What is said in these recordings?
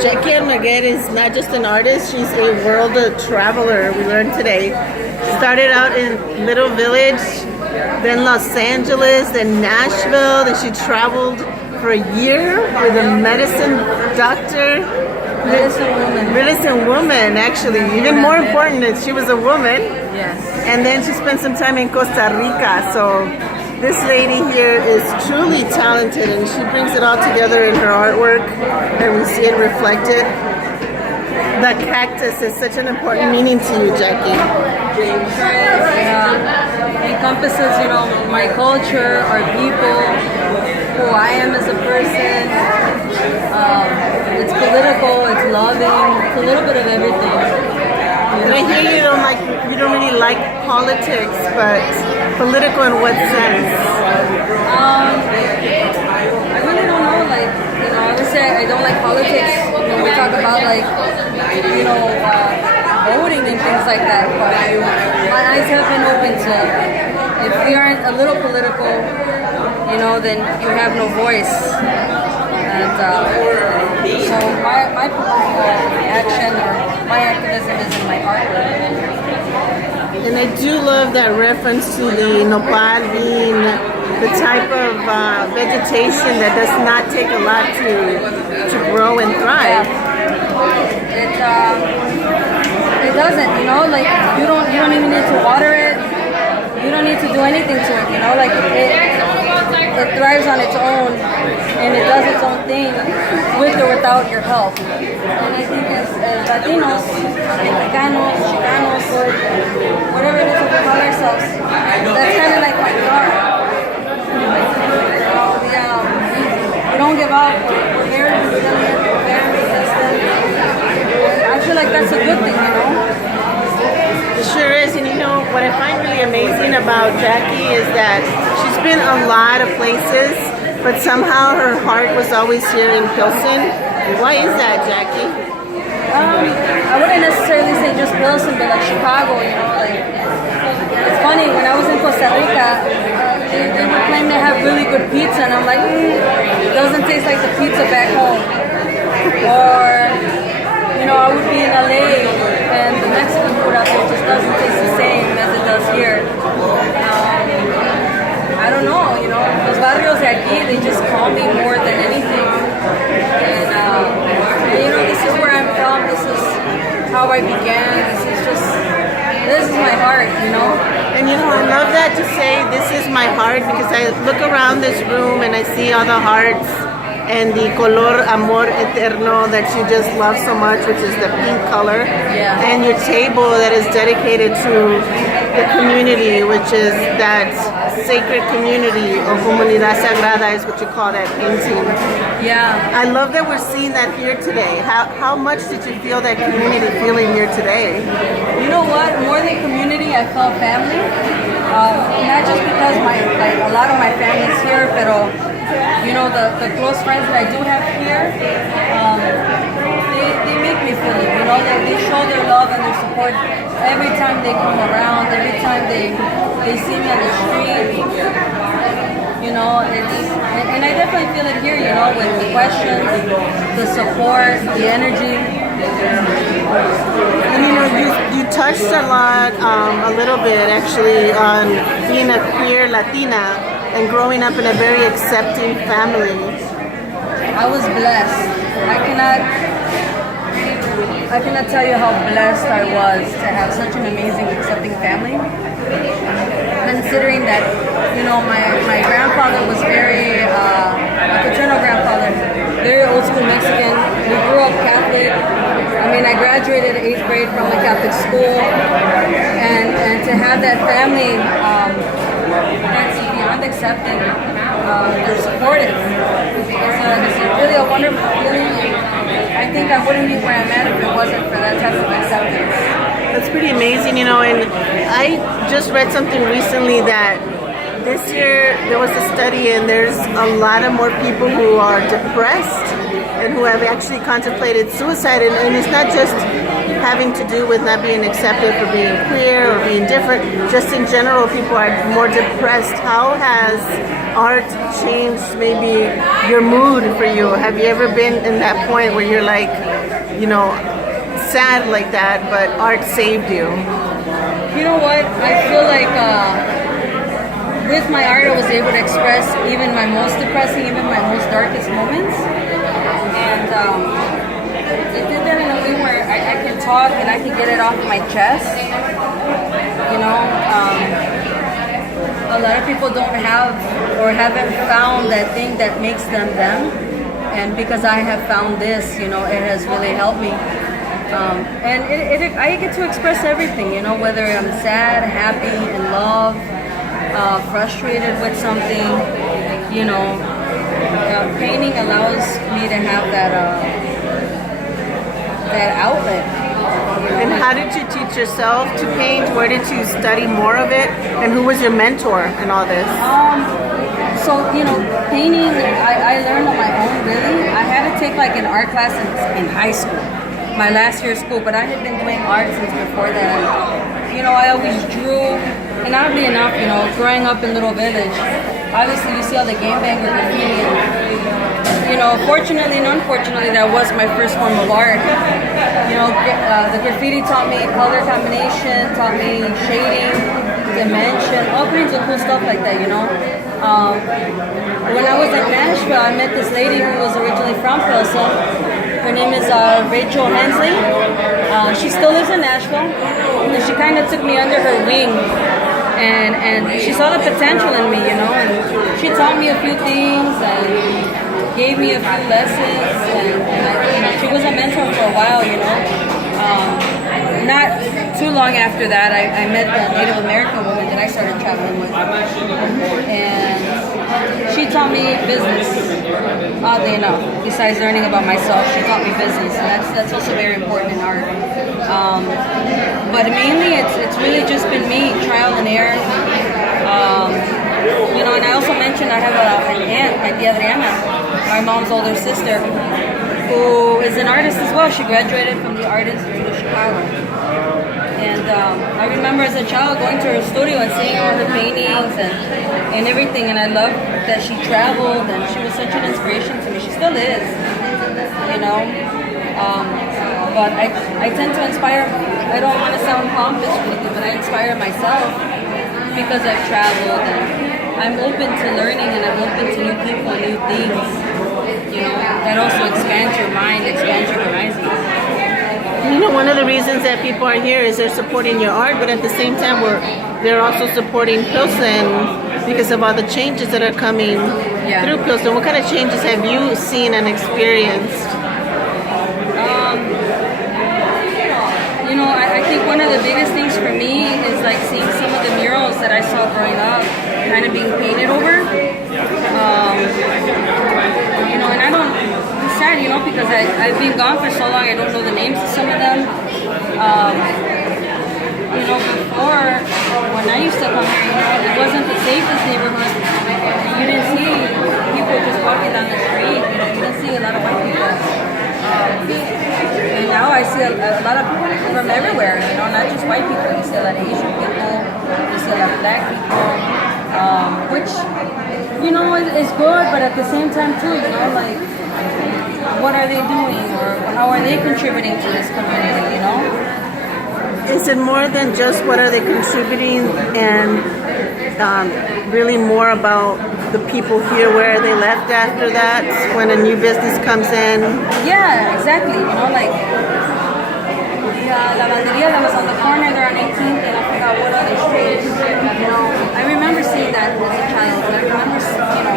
Jackie Armaguer is not just an artist, she's a world traveler, we learned today. Started out in Little Village, then Los Angeles, then Nashville, then she traveled for a year with a medicine doctor. Medicine woman, actually. Even more important is she was a woman. Yes. And then she spent some time in Costa Rica. So this lady here is truly talented and she brings it all together in her artwork and we see it reflected. The cactus is such an important meaning to you, Jackie. It encompasses, my culture, our people, who I am as a person. It's political, it's loving, it's a little bit of everything. And I hear you don't really like politics, but political in what sense? I really don't know. I would say I don't like politics when we talk about voting and things like that. But my eyes have been open to if we aren't a little political, then you have no voice. And so my action or my activism is in my art. And I do love that reference to the nopal bean the type of vegetation that does not take a lot to grow and thrive. It doesn't, you don't even need to water it. You don't need to do anything to it, it thrives on its own and it does its own thing with or without your help. And I think as Latinos, Mexicanos, Chicanos, whatever it is that we call ourselves, that's kind of like what we are. We don't give up. We're very resilient. We're very resistant. I feel like that's a good thing, It sure is, and what I find really amazing about Jackie is that she's been a lot of places, but somehow her heart was always here in Pilsen. Why is that, Jackie? I wouldn't necessarily say just Pilsen, but like Chicago, it's funny, when I was in Costa Rica, they would claim they have really good pizza, and I'm like, it doesn't taste like the pizza back home. Or, I would be in LA, and the Mexican food out there just doesn't taste the same as it does here. I don't know, los barrios de aquí, they just call me more than anything. And, this is where I'm from, this is how I began, this is my heart, And I love that to say this is my heart, because I look around this room and I see all the hearts and the color amor eterno that you just love so much, which is the pink color. Yeah. And your table that is dedicated to the community, which is that sacred community, or comunidad sagrada is what you call that painting. Yeah. I love that we're seeing that here today. How much did you feel that community feeling here today? You know what? More than community, I felt family. Not just because a lot of my family's here, pero the close friends that I do have here, they make me feel it. They show their love and their support every time they come around, every time they see me on the street. And I definitely feel it here, with the questions, the support, the energy. And you touched a lot, a little bit actually, on being a queer Latina and growing up in a very accepting family. I was blessed. I cannot tell you how blessed I was to have such an amazing accepting family. Considering that, my grandfather was very, my paternal grandfather, very old school Mexican. We grew up Catholic. I graduated 8th grade from the Catholic school, and to have that family that's beyond accepting, they're supportive. It's really a wonderful feeling. I think I wouldn't be where I'm at if it wasn't for that type of acceptance. That's pretty amazing, and I just read something recently that this year there was a study and there's a lot of more people who are depressed and who have actually contemplated suicide. And it's not just having to do with not being accepted for being queer or being different. Just in general, people are more depressed. How has art changed maybe your mood for you? Have you ever been in that point where you're like, you know, sad like that, but art saved you? You know what? I feel like with my art, I was able to express even my most depressing, even my most darkest moments. And it did that in a way where I can talk and I can get it off my chest. You know, a lot of people don't have or haven't found that thing that makes them them. And because I have found this, you know, it has really helped me. And I get to express everything, you know, whether I'm sad, happy, in love, frustrated with something, you know. Painting allows me to have that outlet. You know? And how did you teach yourself to paint? Where did you study more of it? And who was your mentor in all this? So, you know, painting, I learned on my own, really. I had to take like an art class in high school, my last year of school, but I had been doing art since before that. You know, I always drew, and oddly enough, you know, growing up in Little Village, obviously you see all the gangbanger graffiti, and, you know, fortunately and unfortunately, that was my first form of art. You know, the graffiti taught me color combination, taught me shading, dimension, all kinds of cool stuff like that, you know. When I was in Nashville, I met this lady who was originally from Pilsen. Her name is Rachel Hensley. She still lives in Nashville, and she kind of took me under her wing, and she saw the potential in me, you know, and she taught me a few things and gave me a few lessons, and you know, she was a mentor for a while, you know. Not too long after that, I met the Native American woman that I started traveling with, and she taught me business. Oddly enough, besides learning about myself, she taught me business, and that's also very important in art. But mainly, it's really just been me, trial and error. You know, and I also mentioned I have an aunt, my tia Adriana, my mom's older sister, who is an artist as well. She graduated from the Art Institute of Chicago. And I remember as a child going to her studio and seeing all her paintings and everything. And I loved that she traveled, and she was such an inspiration to me. She still is, you know. But I tend to inspire, I don't want to sound pompous or anything, but I inspire myself because I've traveled, and I'm open to learning, and I'm open to new people and new things. You know, that also expands your mind, expands your horizons. You know, one of the reasons that people are here is they're supporting your art, but at the same time, they're also supporting Pilsen because of all the changes that are coming through Pilsen. What kind of changes have you seen and experienced? You know, I think one of the biggest things for me is like seeing some of the murals that I saw growing up kind of being painted over. You know, and I don't, it's sad, you know, because I've been gone for so long, I don't know the names of some of them. You know, before, when I used to come here, you know, it wasn't the safest neighborhood. You didn't see people just walking down the street, you know, you didn't see a lot of white people. And now I see a lot of people from everywhere, you know, not just white people. You see a lot of Asian people, you see a lot of black people, which, you know, is good, but at the same time too, you know, like, what are they doing, or how are they contributing to this community, you know? Is it more than just what are they contributing, and really more about the people here, where they left after that, when a new business comes in? Yeah, exactly. You know, like the lavanderia that was on the corner there on 18th, and I forgot what other street. You know, I remember seeing that as a child. I remember, you know,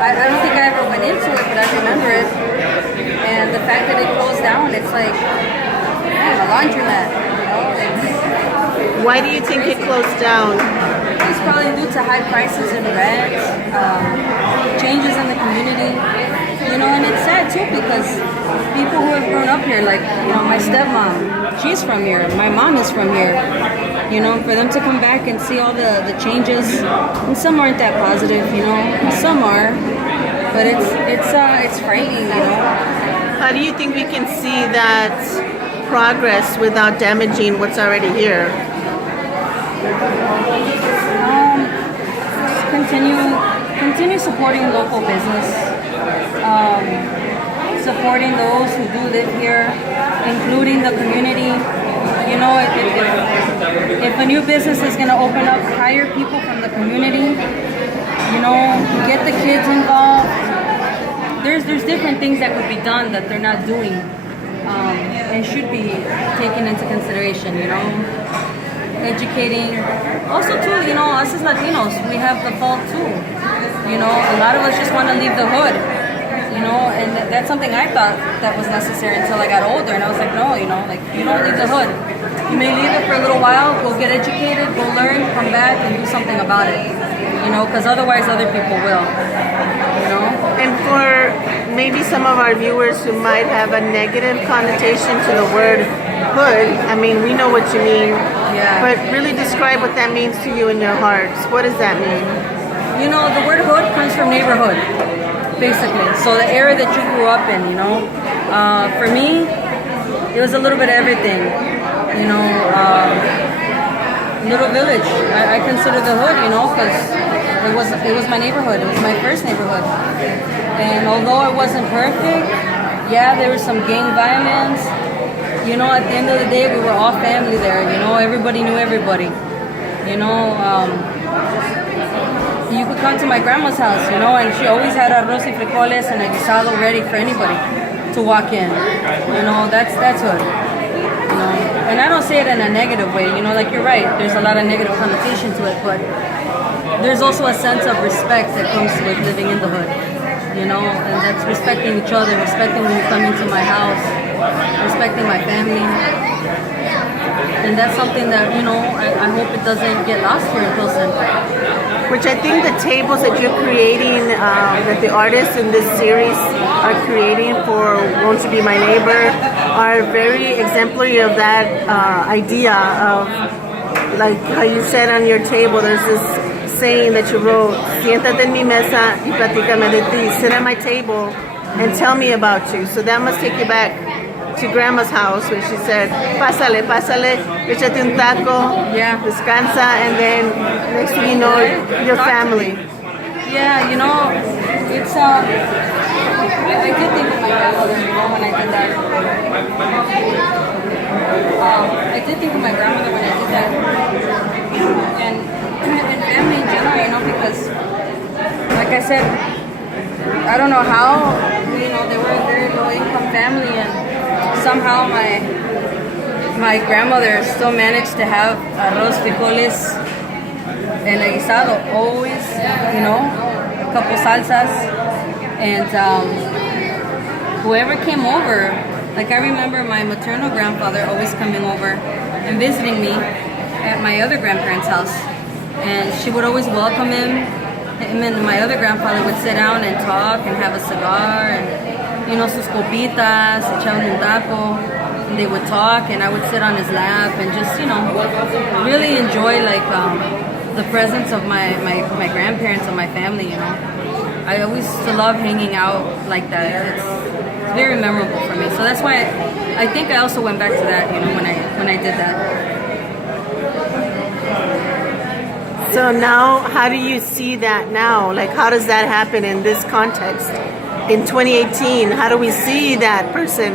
I don't think I ever went into it, but I remember it. And the fact that it closed down, it's like, man, a laundromat. You know? Why do you think it closed down? It's probably due to high prices in rent, changes in the community, you know, and it's sad too because people who have grown up here, like, you know, my stepmom, she's from here, my mom is from here, you know, for them to come back and see all the changes, and some aren't that positive, you know, some are, but it's frightening, you know. How do you think we can see that progress without damaging what's already here? Continue supporting local business, supporting those who do live here, including the community. You know, if a new business is going to open up, hire people from the community. You know, get the kids involved. There's different things that could be done that they're not doing, and should be taken into consideration. You know, educating. Also, too, you know, us as Latinos, we have the fault too. You know, a lot of us just want to leave the hood. You know, and that's something I thought that was necessary until I got older, and I was like, no, you know, like, you don't leave the hood. You may leave it for a little while, go get educated, go learn, come back, and do something about it. You know, because otherwise other people will. You know? And for maybe some of our viewers who might have a negative connotation to the word hood, I mean, we know what you mean. Yeah. But really describe what that means to you in your hearts. What does that mean? You know, the word hood comes from neighborhood, basically. So the area that you grew up in, you know. For me, it was a little bit of everything. You know, little village. I consider the hood, you know, because it was my neighborhood. It was my first neighborhood. And although it wasn't perfect, yeah, there was some gang violence. You know, at the end of the day, we were all family there. You know, everybody knew everybody. You know, you could come to my grandma's house, you know, and she always had arroz y frijoles and a guisado ready for anybody to walk in. You know, that's hood. You know, and I don't say it in a negative way. You know, like, you're right. There's a lot of negative connotation to it, but there's also a sense of respect that comes with living in the hood. You know, and that's respecting each other, respecting when you come into my house, respecting my family. And that's something that, you know, I hope it doesn't get lost here in Pilsen. Which I think the tables that you're creating, that the artists in this series are creating for Won't You Be My Neighbor, are very exemplary of that idea of, like how you said on your table, there's this saying that you wrote, siéntate en mi mesa y platícame de ti. Sit at my table and tell me about you. So that must take you back to Grandma's house when she said, pásale, pásale, échate un taco, Yeah. descansa, and then next thing you know, your family. Yeah, you know, it's I did think of my grandmother, you know, when I did that. I did think of my grandmother when I did that. And family in general, you know, because, like I said, I don't know how, you know, they were a very low income family, and somehow my grandmother still managed to have arroz, frijoles, and a guisado, always, you know, a couple salsas, and whoever came over, like, I remember my maternal grandfather always coming over and visiting me at my other grandparents' house, and she would always welcome him. Him and my other grandfather would sit down and talk and have a cigar and, you know, sus copitas, echaban un taco, and they would talk, and I would sit on his lap and just, you know, really enjoy, like, the presence of my grandparents and my family, you know. I always used to love hanging out like that. It's very memorable for me. So that's why I think I also went back to that, you know, when I did that. So now, how do you see that now? Like, how does that happen in this context? In 2018, how do we see that person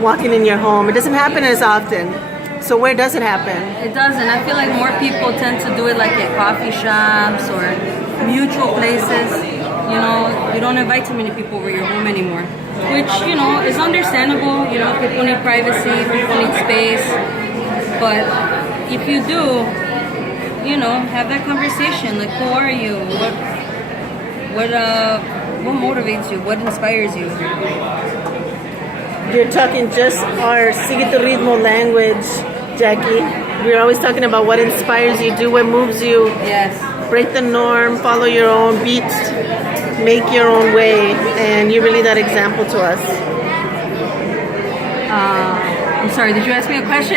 walking in your home? It doesn't happen as often. So where does it happen? It doesn't. I feel like more people tend to do it like at coffee shops or mutual places. You know, you don't invite too many people over your home anymore, which, you know, is understandable. You know, people need privacy, people need space. But if you do, you know, have that conversation. Like, who are you? What motivates you? What inspires you? You're talking just our Sigue tu Ritmo language, Jackie. We're always talking about what inspires you, do what moves you, Yes. break the norm, follow your own beats, make your own way, and you're really that example to us. I'm sorry, did you ask me a question?